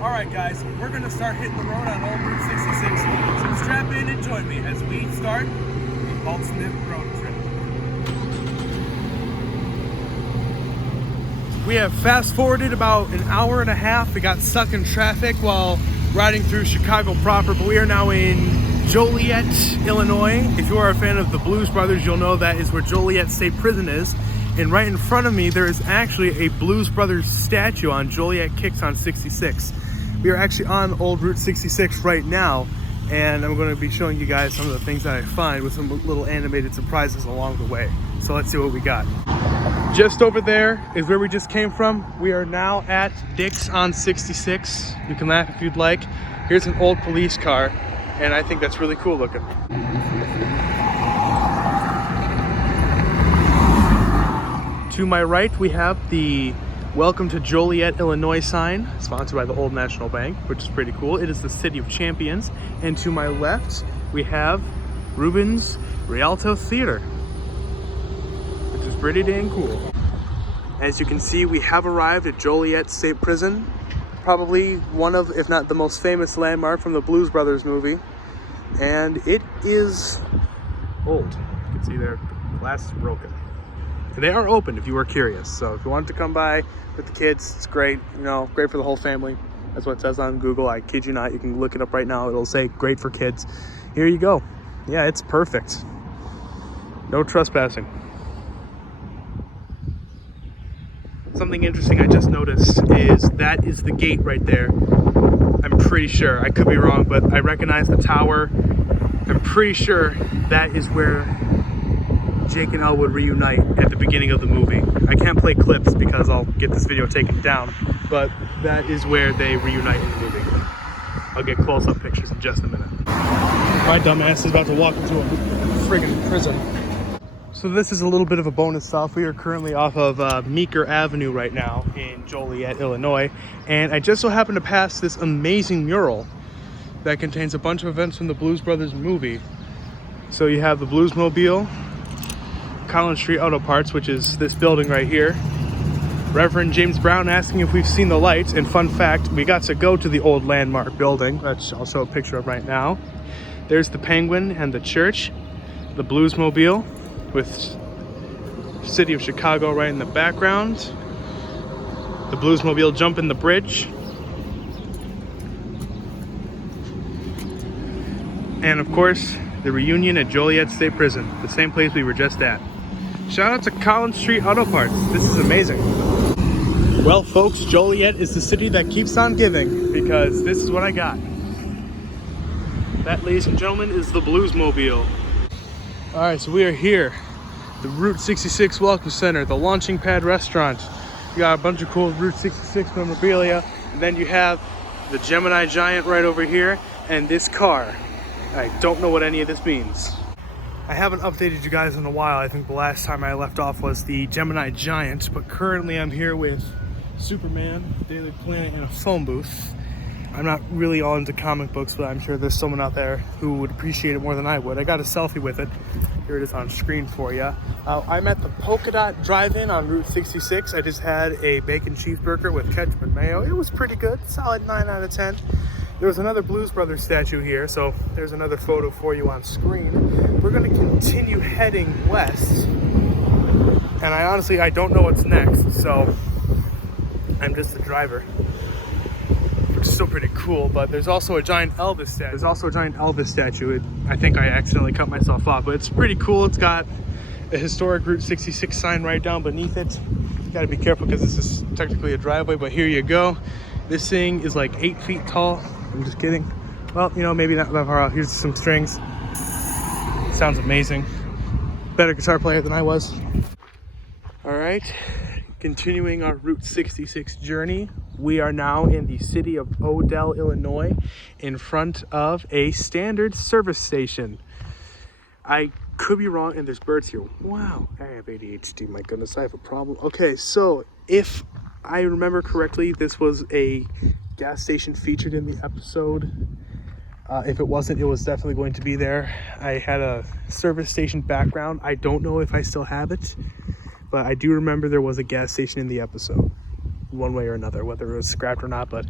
Alright guys, we're going to start hitting the road on Old Route 66. So strap in and join me as we start the ultimate road trip. We have fast forwarded about an hour and a half. We got stuck in traffic while riding through Chicago proper, but we are now in Joliet, Illinois. If you are a fan of the Blues Brothers, you'll know that is where Joliet State Prison is. And right in front of me, there is actually a Blues Brothers statue on Joliet Kicks on 66. We are actually on Old Route 66 right now, and I'm going to be showing you guys some of the things that I find with some little animated surprises along the way. So let's see what we got. Just over there is where we just came from. We are now at Dick's on 66. You can laugh if you'd like. Here's an old police car, and I think that's really cool looking. To my right, we have the Welcome to Joliet, Illinois sign, sponsored by the Old National Bank, which is pretty cool. It is the City of Champions. And to my left, we have Rubens Rialto Theater, which is pretty dang cool. As you can see, we have arrived at Joliet State Prison, probably one of, if not the most famous landmark from the Blues Brothers movie. And it is old. You can see there, the glass is broken. And they are open if you are curious. So if you want to come by with the kids, it's great. You know, great for the whole family. That's what it says on Google. I kid you not. You can look it up right now. It'll say great for kids. Here you go. Yeah, it's perfect. No trespassing. Something interesting I just noticed is that is the gate right there. I'm pretty sure. I could be wrong, but I recognize the tower. I'm pretty sure that is where Jake and Elle would reunite at the beginning of the movie. I can't play clips because I'll get this video taken down, but that is where they reunite in the movie. I'll get close-up pictures in just a minute. My dumbass is about to walk into a friggin' prison. So this is a little bit of a bonus stuff. We are currently off of Meeker Avenue right now in Joliet, Illinois, and I just so happened to pass this amazing mural that contains a bunch of events from the Blues Brothers movie. So you have the Bluesmobile, Collins Street Auto Parts, which is this building right here. Reverend James Brown asking if we've seen the lights, and fun fact, we got to go to the old landmark building, which I'll show a picture of right now. There's the Penguin and the church, the Bluesmobile with City of Chicago right in the background, the Bluesmobile jumping the bridge, and of course the reunion at Joliet State Prison, the same place we were just at. Shout out to Collins Street Auto Parts. This is amazing. Well, folks, Joliet is the city that keeps on giving, because this is what I got. That, ladies and gentlemen, is the Bluesmobile. All right, so we are here. The Route 66 Welcome Center, the Launching Pad Restaurant. You got a bunch of cool Route 66 memorabilia. And then you have the Gemini Giant right over here, and this car. I don't know what any of this means. I haven't updated you guys in a while. I think the last time I left off was the Gemini Giant, but currently I'm here with Superman, Daily Planet, and a phone booth. I'm not really all into comic books, but I'm sure there's someone out there who would appreciate it more than I would. I got a selfie with it. Here it is on screen for you. I'm at the Polka Dot Drive-In on Route 66. I just had a bacon cheeseburger with ketchup and mayo. It was pretty good, solid 9 out of 10. There was another Blues Brothers statue here, so there's another photo for you on screen. We're going to continue heading west, and I don't know what's next, so I'm just the driver, which is still pretty cool. But there's also a giant Elvis statue. I think I accidentally cut myself off, but it's pretty cool. It's got a historic Route 66 sign right down beneath it. You got to be careful because this is technically a driveway, but here you go. This thing is like 8 feet tall. I'm just kidding. Well, you know, maybe not that far out. Here's some strings. Sounds amazing. Better guitar player than I was. All right, continuing our Route 66 journey. We are now in the city of Odell, Illinois, in front of a standard service station. I could be wrong, and there's birds here. Wow, I have ADHD. My goodness, I have a problem. Okay, so if I remember correctly, this was a gas station featured in the episode. If it wasn't, it was definitely going to be there. I had a service station background. I don't know if I still have it, but I do remember there was a gas station in the episode. one way or another, whether it was scrapped or not. But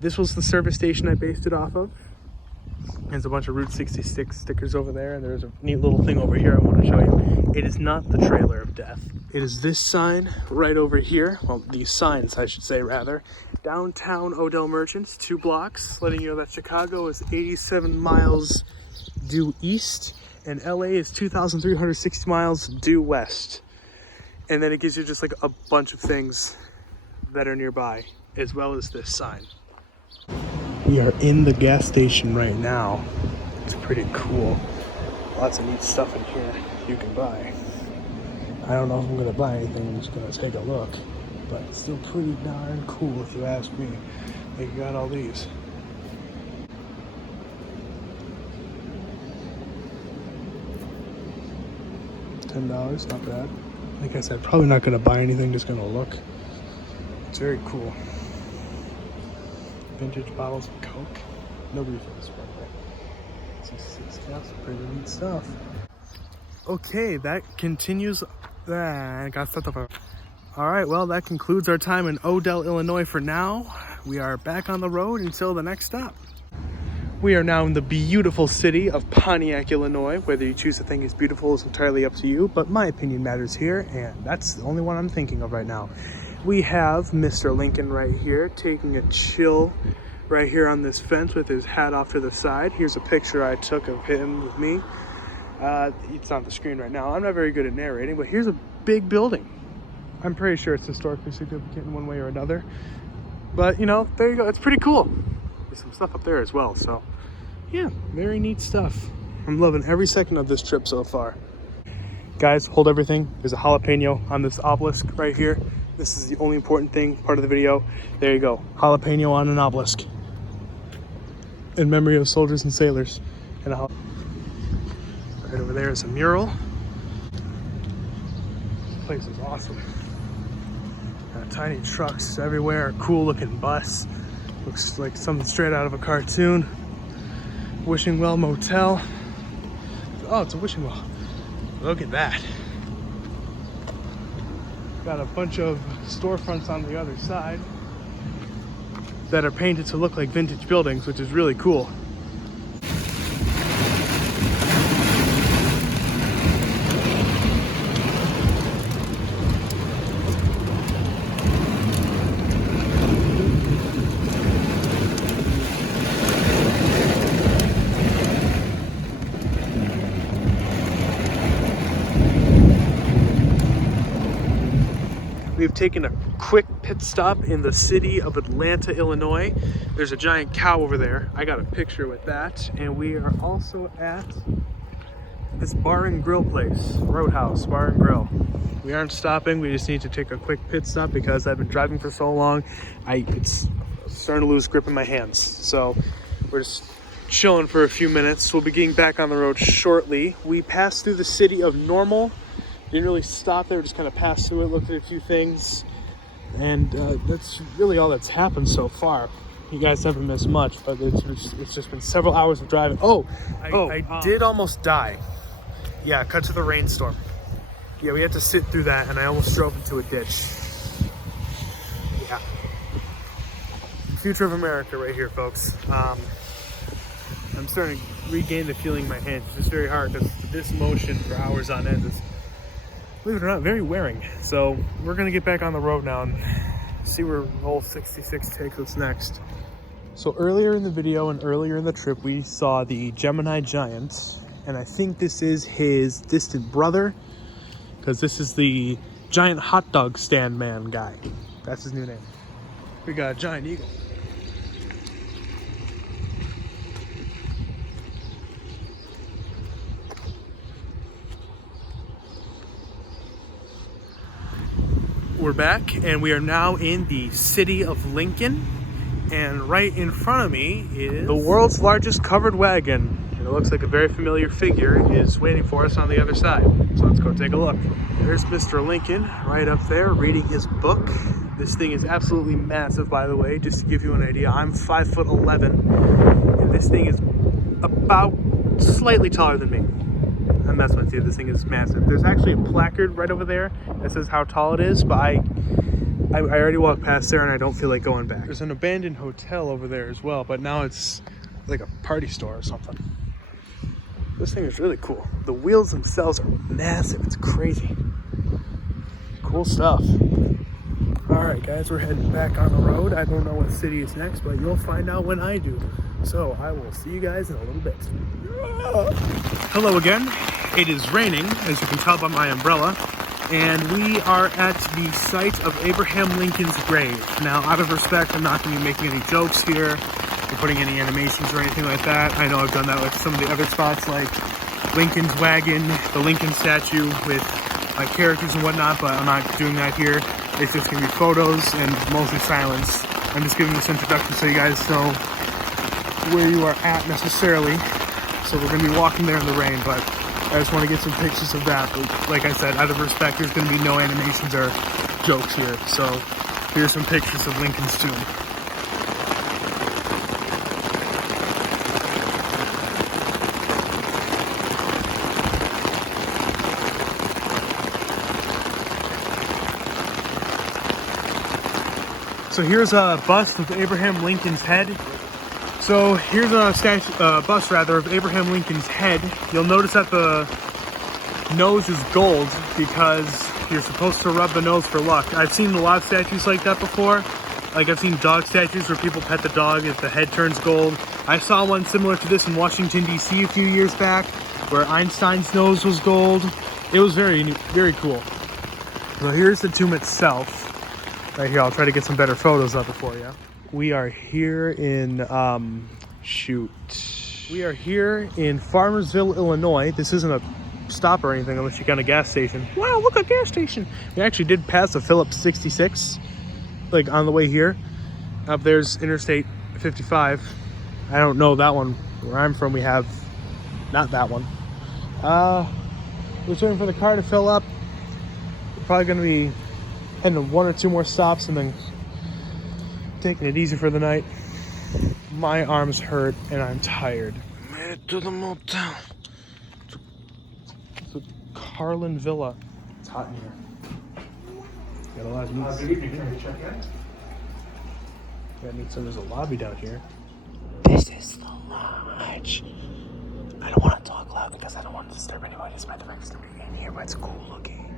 this was the service station I based it off of. There's a bunch of Route 66 stickers over there, and there's a neat little thing over here I want to show you. It is not the trailer of death. It is this sign right over here. Well, these signs, I should say, rather. Downtown Odell Merchants, 2 blocks, letting you know that Chicago is 87 miles due east, and LA is 2,360 miles due west. And then it gives you just like a bunch of things that are nearby, as well as this sign. We are in the gas station right now. It's pretty cool. Lots of neat stuff in here you can buy. I don't know if I'm gonna buy anything, I'm just gonna take a look. But it's still pretty darn cool if you ask me. They got all these. $10, not bad. Like I said, probably not gonna buy anything, just gonna look. It's very cool. Vintage bottles of Coke. No refills, by the way. Some 6 caps of pretty neat stuff. Okay, that continues. I got stuff up. Alright, well, that concludes our time in Odell, Illinois for now. We are back on the road until the next stop. We are now in the beautiful city of Pontiac, Illinois. Whether you choose to think it's beautiful is entirely up to you, but my opinion matters here, and that's the only one I'm thinking of right now. We have Mr. Lincoln right here taking a chill right here on this fence with his hat off to the side. Here's a picture I took of him with me. It's on the screen right now. I'm not very good at narrating, but here's a big building. I'm pretty sure it's historically significant in one way or another. But, you know, there you go. It's pretty cool. There's some stuff up there as well. So, yeah, very neat stuff. I'm loving every second of this trip so far. Guys, hold everything. There's a jalapeno on this obelisk right here. This is the only important thing, part of the video. There you go. Jalapeno on an obelisk. In memory of soldiers and sailors. And right over there is a mural. This place is awesome. Tiny trucks everywhere, a cool looking bus. Looks like something straight out of a cartoon. Wishing Well Motel. Oh, it's a wishing well. Look at that. Got a bunch of storefronts on the other side that are painted to look like vintage buildings, which is really cool. We've taken a quick pit stop in the city of Atlanta, Illinois. There's a giant cow over there. I got a picture with that. And we are also at this bar and grill place, Roadhouse Bar and Grill. We aren't stopping. We just need to take a quick pit stop because I've been driving for so long. It's starting to lose grip in my hands. So we're just chilling for a few minutes. We'll be getting back on the road shortly. We passed through the city of Normal. Didn't really stop there, just kind of passed through it, looked at a few things, and that's really all that's happened so far. You guys haven't missed much, but it's just been several hours of driving. I did almost die. Yeah, cut to the rainstorm. Yeah, we had to sit through that, and I almost drove into a ditch. Yeah. Future of America right here, folks. I'm starting to regain the feeling in my hands. It's just very hard because this motion for hours on end is, believe it or not, very wearing. So we're gonna get back on the road now and see where Roll 66 takes us next. So earlier in the video and earlier in the trip, we saw the Gemini Giant, and I think this is his distant brother, because this is the giant hot dog stand man guy. That's his new name. We got a giant eagle. We're back, and we are now in the city of Lincoln, and right in front of me is the world's largest covered wagon, and it looks like a very familiar figure is waiting for us on the other side. So let's go take a look. There's Mr. Lincoln right up there reading his book. This thing is absolutely massive, by the way, just to give you an idea. I'm 5'11", and this thing is about slightly taller than me. I'm messing with you, this thing is massive. There's actually a placard right over there that says how tall it is, but I already walked past there and I don't feel like going back. There's an abandoned hotel over there as well, but now it's like a party store or something. This thing is really cool. The wheels themselves are massive. It's crazy. Cool stuff. All right, guys, we're heading back on the road. I don't know what city is next, but you'll find out when I do. So I will see you guys in a little bit. Hello again. It is raining, as you can tell by my umbrella, and we are at the site of Abraham Lincoln's grave. Now, out of respect, I'm not going to be making any jokes here or putting any animations or anything like that. I know I've done that with some of the other spots, like Lincoln's wagon, the Lincoln statue with characters and whatnot, but I'm not doing that here. It's just going to be photos and mostly silence. I'm just giving this introduction so you guys know where you are at necessarily. So we're going to be walking there in the rain, but I just want to get some pictures of that. But like I said, out of respect, there's going to be no animations or jokes here. So here's some pictures of Lincoln's tomb. So here's a bust of Abraham Lincoln's head. So here's a bust of Abraham Lincoln's head. You'll notice that the nose is gold because you're supposed to rub the nose for luck. I've seen a lot of statues like that before. Like I've seen dog statues where people pet the dog if the head turns gold. I saw one similar to this in Washington, D.C. a few years back where Einstein's nose was gold. It was very, very cool. So here's the tomb itself. Right here, I'll try to get some better photos of it for you. We are here in, We are here in Farmersville, Illinois. This isn't a stop or anything unless you got a gas station. Wow, look, a gas station. We actually did pass a Phillips 66, like on the way here. Up there's Interstate 55. I don't know that one. Where I'm from, we have not that one. We're just waiting for the car to fill up. We're probably gonna be heading to one or two more stops and then taking it easy for the night. My arms hurt and I'm tired. Made it to the motel. It's a Carlin Villa. It's hot in here. Got a lot of meat. Good evening. Can we check in? Got meat. So there's a lobby down here. This is the lodge. I don't want to talk loud because I don't want to disturb anybody. It's my first time in here, but it's cool looking.